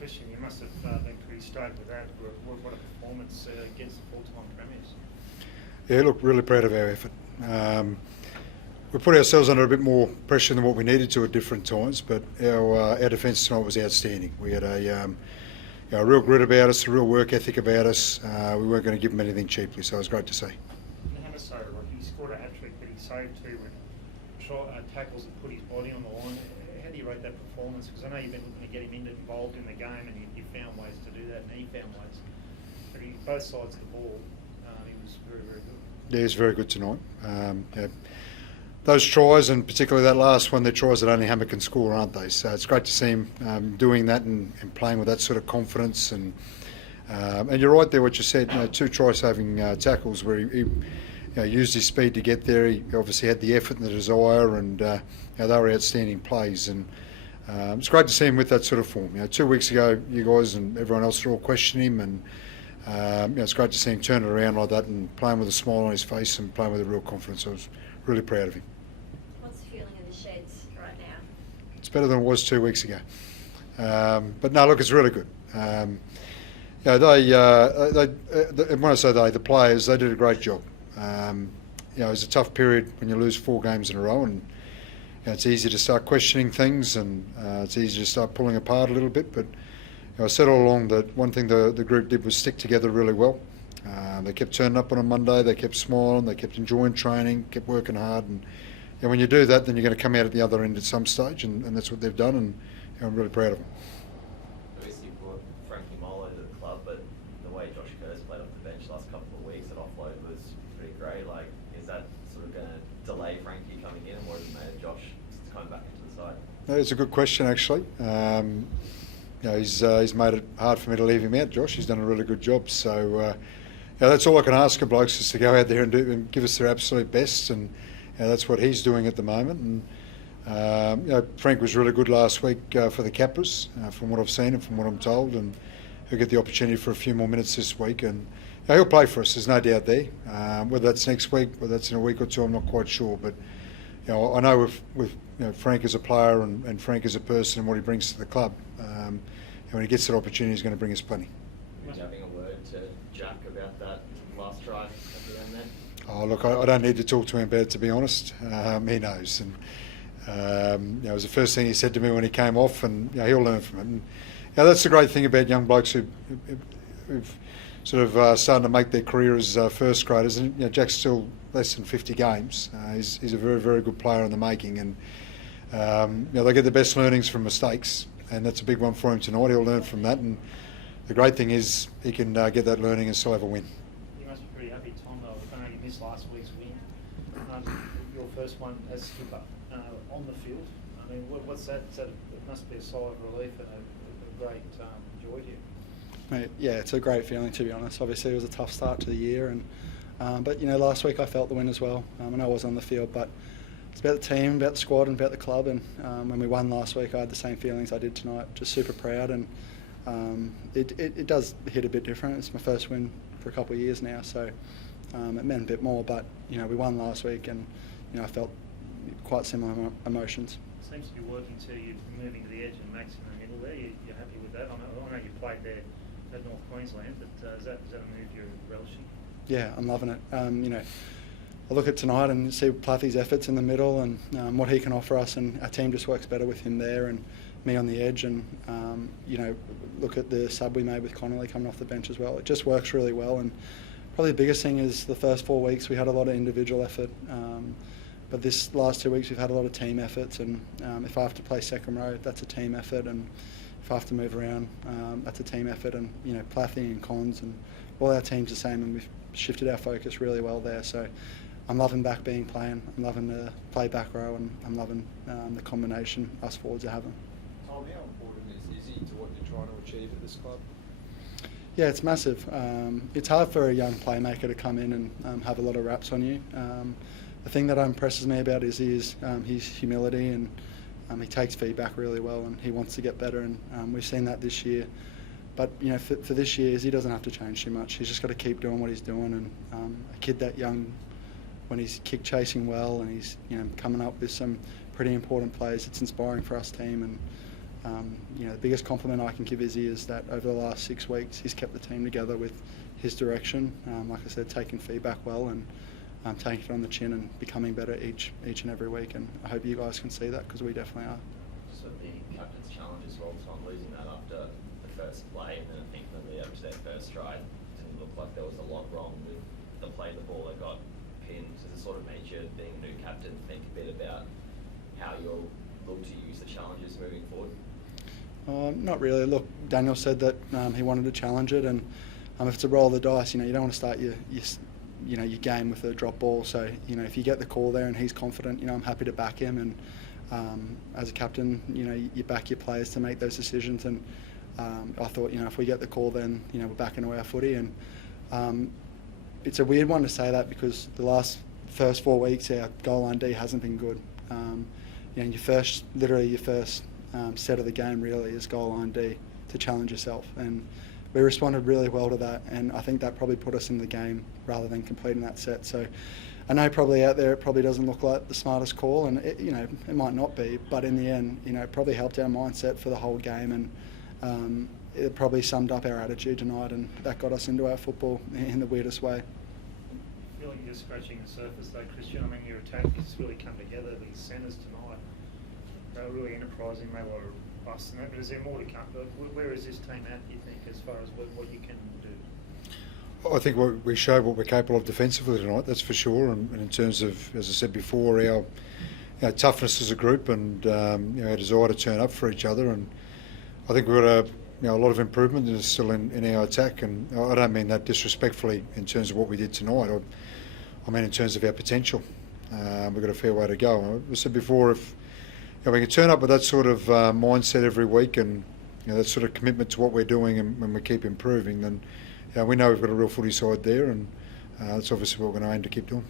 Kristian, you must have been pretty stoked with that. What a performance against the full-time premiers. Yeah, look, really proud of our effort. We put ourselves under a bit more pressure than what we needed to at different times, but our defence tonight was outstanding. We had a real grit about us, a real work ethic about us. We weren't going to give them anything cheaply, so it was great to see. How much so? He scored a hat-trick, but he saved two with tackles that put his body on the line. How do you rate that performance? Because I know you've been looking to get him involved in the game, and you found ways to do that, and he found ways. But both sides of the ball, he was very, very good. Yeah, he was very good tonight. Those tries, and particularly that last one, they're tries that only Hammer can score, aren't they? So it's great to see him doing that and playing with that sort of confidence. And you're right there, what you said. Two try-saving tackles where he used his speed to get there. He obviously had the effort and the desire, and they were outstanding plays. And it's great to see him with that sort of form. 2 weeks ago, you guys and everyone else were all questioning him, and it's great to see him turn it around like that and playing with a smile on his face and playing with a real confidence. I was really proud of him. What's the feeling in the sheds right now? It's better than it was 2 weeks ago. But no, look, it's really good. When I say they, the players, they did a great job. It was a tough period when you lose 4 games in a row, and it's easy to start questioning things, and it's easy to start pulling apart a little bit. But I said all along that one thing the group did was stick together really well. They kept turning up on a Monday, they kept smiling, they kept enjoying training, kept working hard, and when you do that, then you're going to come out at the other end at some stage, and that's what they've done, and I'm really proud of them. Obviously you brought Frankie Molo to the club, but the way Josh Kerr's played off the bench the last couple of weeks at offload was pretty great. Like, is that sort of going to delay Frankie coming in, and what has it made Josh coming back into the side? No, it's a good question, actually. He's made it hard for me to leave him out, Josh. He's done a really good job. So that's all I can ask of blokes, is to go out there and give us their absolute best, and that's what he's doing at the moment. And Frank was really good last week for the Capras, from what I've seen and from what I'm told, and he'll get the opportunity for a few more minutes this week, and he'll play for us. There's no doubt there. Whether that's next week, whether that's in a week or two, I'm not quite sure. But I know with Frank as a player and Frank as a person and what he brings to the club, and when he gets that opportunity, he's going to bring us plenty. Are you having a word to Jack about that last try at the end then? Oh, look, I don't need to talk to him about it, to be honest. He knows. And it was the first thing he said to me when he came off, and he'll learn from it. And that's the great thing about young blokes who've sort of starting to make their career as first graders. And Jack's still less than 50 games. He's a very, very good player in the making, and they get the best learnings from mistakes, and that's a big one for him tonight. He'll learn from that, and the great thing is he can get that learning and still have a win. You must be pretty happy, Tom, though. I know you missed last week's win. Your first one as skipper on the field. I mean, what's that? It must be a sigh of relief and a great joy to you. Mate, yeah, it's a great feeling, to be honest. Obviously, it was a tough start to the year, and but last week I felt the win as well. I know I was on the field, but it's about the team, about the squad, and about the club. And when we won last week, I had the same feelings I did tonight. Just super proud, and it does hit a bit different. It's my first win for a couple of years now, so it meant a bit more. But we won last week, and I felt quite similar emotions. It seems to be working to you, moving to the edge and Max in the middle there. You're happy with that? I know you played there at North Queensland, but is that a move you're relishing? Yeah, I'm loving it. I look at tonight and see Plathy's efforts in the middle, and what he can offer us, and our team just works better with him there and me on the edge. And look at the sub we made with Connolly coming off the bench as well. It just works really well. And probably the biggest thing is the first 4 weeks we had a lot of individual effort, but this last 2 weeks we've had a lot of team efforts. And if I have to play second row, that's a team effort, and if I have to move around, that's a team effort. And Plathy and Cons and all our teams the same, and we've shifted our focus really well there. So I'm loving back being playing. I'm loving the play back row, and I'm loving the combination us forwards are having. Tom, how important is he to what you're trying to achieve at this club? Yeah, it's massive. It's hard for a young playmaker to come in and have a lot of raps on you. The thing that impresses me about Izzy is his humility, and he takes feedback really well, and he wants to get better, and we've seen that this year. But for this year, Izzy doesn't have to change too much. He's just got to keep doing what he's doing, and a kid that young, when he's kick chasing well and he's coming up with some pretty important plays, it's inspiring for us team, The biggest compliment I can give Izzy is that over the last 6 weeks he's kept the team together with his direction. Like I said, taking feedback well and taking it on the chin and becoming better each and every week. And I hope you guys can see that, because we definitely are. So the captain's challenge as well, Tom, losing that after the first play, and then I think when they up to their first stride, it didn't look like there was a lot wrong with the play, the ball that got pinned. Does it sort of made you, being a new captain, think a bit about how you'll look to use the challenges moving forward? Not really. Look, Daniel said that he wanted to challenge it, and if it's a roll of the dice, you don't want to start your game with a drop ball. So if you get the call there and he's confident, I'm happy to back him. And as a captain, you back your players to make those decisions. And I thought, if we get the call, then we're back into our footy. And it's a weird one to say that, because the first 4 weeks our goal line D hasn't been good. Your first set of the game really is goal line D, to challenge yourself, and we responded really well to that, and I think that probably put us in the game rather than completing that set. So I know probably out there it probably doesn't look like the smartest call, and it might not be, but in the end it probably helped our mindset for the whole game, and it probably summed up our attitude tonight, and that got us into our football in the weirdest way. I feel like you're scratching the surface though, Kristian. I mean, your attack has really come together. These centres tonight, they were really enterprising, made a lot of busts and that, but is there more to come? Where is this team at, do you think, as far as what you can do? I think we showed what we're capable of defensively tonight, that's for sure, and in terms of, as I said before, our toughness as a group, and our desire to turn up for each other. And I think we've got a lot of improvement is still in our attack, and I don't mean that disrespectfully in terms of what we did tonight. I mean in terms of our potential. We've got a fair way to go. I said before, if we can turn up with that sort of mindset every week, and that sort of commitment to what we're doing, and when we keep improving, then we know we've got a real footy side there, and that's obviously what we're going to aim to keep doing.